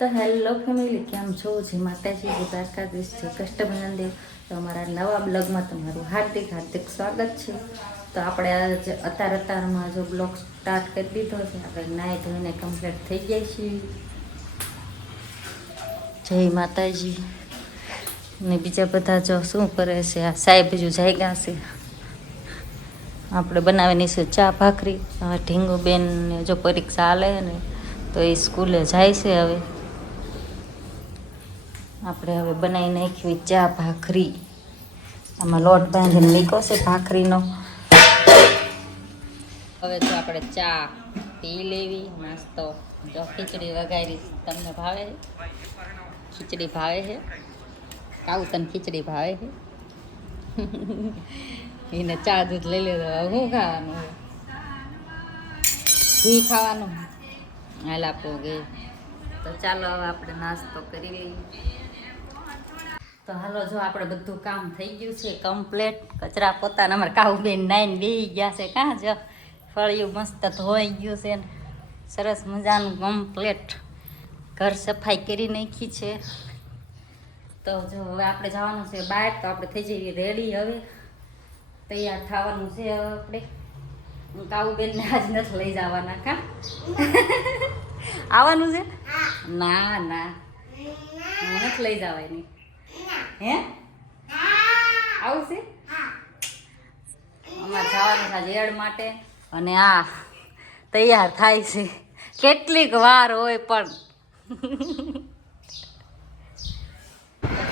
તો hello family, કેમ છો? જે માતાજી જે દ્વારકાધીશ છે કષ્ટભંજન દેવ. તો અમારા નવા બ્લોગમાં તમારું હાર્દિક હાર્દિક સ્વાગત છે. તો આપણે આજે અત્યારમાં જો બ્લોગ સ્ટાર્ટ કરી દીધો છે. આપણે નાહી ધોઈને કમ્પ્લીટ થઈ જાય છીએ. જય માતાજી. ને બીજા બધા જો શું કરે છે? આ સાહેબ હજુ જાગ્યા છે. આપણે બનાવીની છે ચા ભાખરી. ઢીંગુબેન જો પરીક્ષા હાલે ને તો એ સ્કૂલે જાય છે. હવે આપણે હવે બનાવી નાખી ચા ભાખરી. આમાં લોટ બાંધીને મૂક્યો છે ભાખરીનો. હવે જો આપણે ચા પી લેવી. નાસ્તો જો ખીચડી વઘારી. તમને ભાવે છે? ખીચડી ભાવે છે? કાવું તને ખીચડી ભાવે છે? એને ચા દૂધ લઈ લેતો. શું ખાવાનું? ઘી ખાવાનું? હાલ આપો ઘી. તો ચાલો હવે આપણે નાસ્તો કરી લઈએ. તો હાલો, જો આપણે બધું કામ થઈ ગયું છે કમ્પ્લેટ. કચરા પોતાના અમારે કાઉબેન નાઈને બેસી ગયા છે. કાં જો ફળિયું મસ્ત ધોઈ ગયું છે ને સરસ મજાનું કમ્પ્લેટ ઘર સફાઈ કરી નાખી છે. તો જો હવે આપણે જવાનું છે બહાર. તો આપણે થઈ જઈએ રેડી. હવે તૈયાર થવાનું છે. હવે આપણે કાઉબેનને આજ નથી લઈ જવાના. કા આવવાનું છે? ના ના, નથી લઈ જવાની. હે આવું છે? અમારે જવાનું છે એડ માટે. અને આ તૈયાર થાય છે. કેટલીક વાર હોય પણ.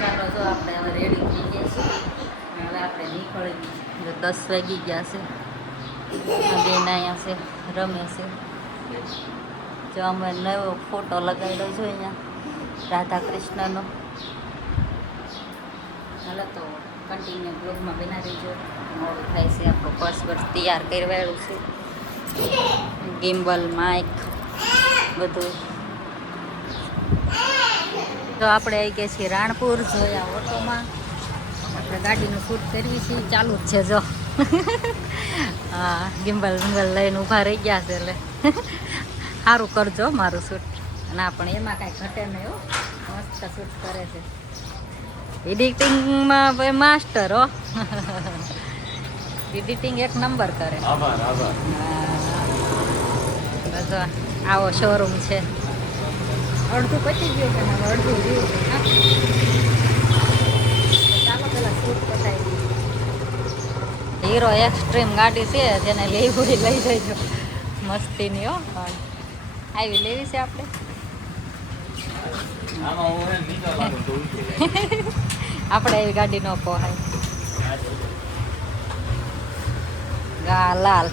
ચાલો, જો આપણે હવે રેડી થઈ ગયા છીએ. હવે આપણે નીકળી. 10 વાગી ગયા છે. બેન અહીંયા છે, રમે છે. જો અમે નવો ફોટો લગાવેલો છે અહીંયા રાધા કૃષ્ણનો. હાલો, તો કન્ટિન્યુ બ્લોગમાં બના રહીજો. મોડું થાય છે. આપણું પર્સ તૈયાર કરવાયું છે. ગિમ્બલ, માઇક બધું. તો આપણે આવી ગયા છીએ રાણપુર. જોયા ઓટોમાં આપણે ગાડીનું શૂટ કરવી છીએ. ચાલુ જ છે જો. હા, ગિમ્બલ લઈને ઊભા રહી ગયા છે. એટલે સારું કરજો મારું શૂટ. ના પણ એમાં કાંઈ ઘટે નહીં. મસ્ત શૂટ કરે છે. એડિટિંગમાં ભાઈ માસ્ટર હો. એડિટિંગ એક નંબર કરે. બસ આવો શોરૂમ છે. અડધું પતી ગયું કે અડધું રહ્યું. ચાલો પેલા શૂટ પતાવી. હીરો એક્સ્ટ્રીમ ગાડી છે. જેને લેવી હોય લઈ જજો. મસ્તીની હો. આવી લેવી છે આપણે. આપણે એવી ગાડી ન પોહાય. ગા લાલ.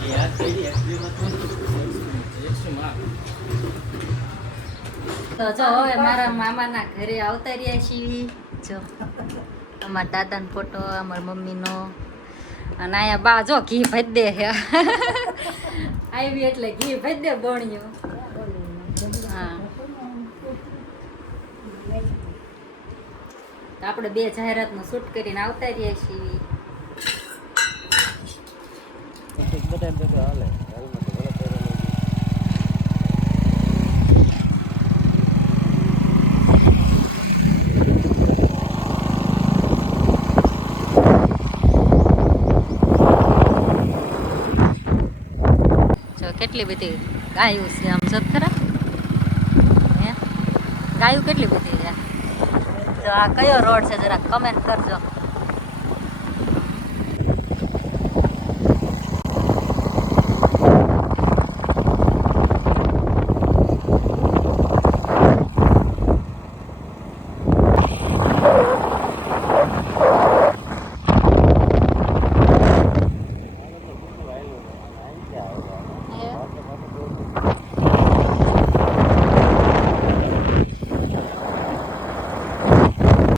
તો જો હવે મારા મામાના ઘરે આવતા રહ્યા છીએ. જો અમારા દાદાનો ફોટો, અમારા મમ્મીનો. અને અહીંયા બા જો ઘી ભરી દે છે. આવી એટલે ઘી ભરી દે બોણિયું. હા, આપણે 2 જાહેરાતનું શૂટ કરીને આવતા રહ્યા છીએ. જો કેટલી બધી ગાયું છે. આમ જો ખરા. હે, ગાયું કેટલી બધી છે. તો આ કયો રોડ છે જરા કમેન્ટ કરજો.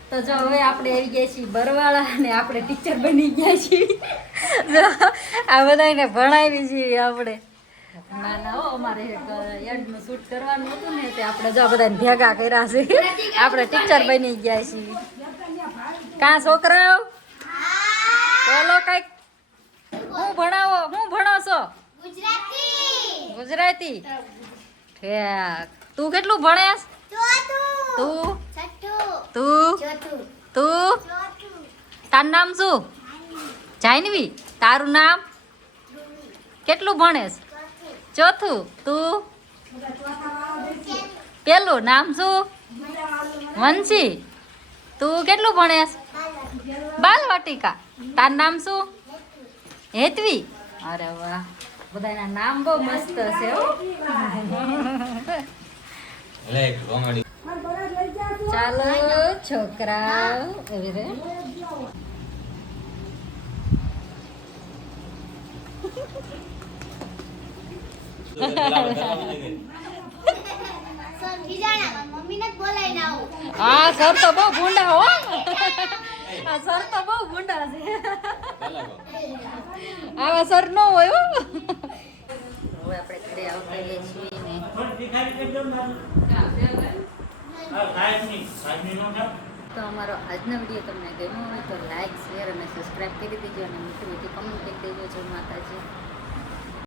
તો જો હવે આપણે આવી ગયા છીએ બરવાળા. અને આપણે ટીચર બની ગયા છીએ. આ બધાને ભણાવી છીએ આપણે. ના ના હો, અમારે એડનું શૂટ કરવાનું હતું ને તે આપણે જો બધાને ભેગા કર્યા છે. આપણે ટીચર બની ગયા છીએ. કાં છોકરાઓ બોલો કંઈક. હું ભણાવો? હું ભણો છો? ગુજરાતી. ઠેક. તું કેટલું ભણેસ? 4થું. તું તારું નામ શું? જાહ્નવી. તારું નામ? કેટલું ભણેસ? ચોથું. તું? પેલું. નામ શું? વંશી. તું કેટલું ભણેસ? બાલવાટિકા. તારું નામ શું? હેતવી. અરે વાહ, બધાના નામ બહુ મસ્ત છે હો. ચાલો છોકરા એવી રે. હા સર તો બહુ ભૂંડા હો. આ સર તો બહુ ભૂંડા છે. આવા સર નો હોય હો. હવે આપણે ઘરે આવતા છીએ ને. તો અમારો આજનો વિડીયો તમને ગમ્યો હોય તો લાઈક, શેર અને સબસ્ક્રાઈબ કરી દેજો અને મીઠી મીઠી કમેન્ટ કરી દેજો. જય માતાજી.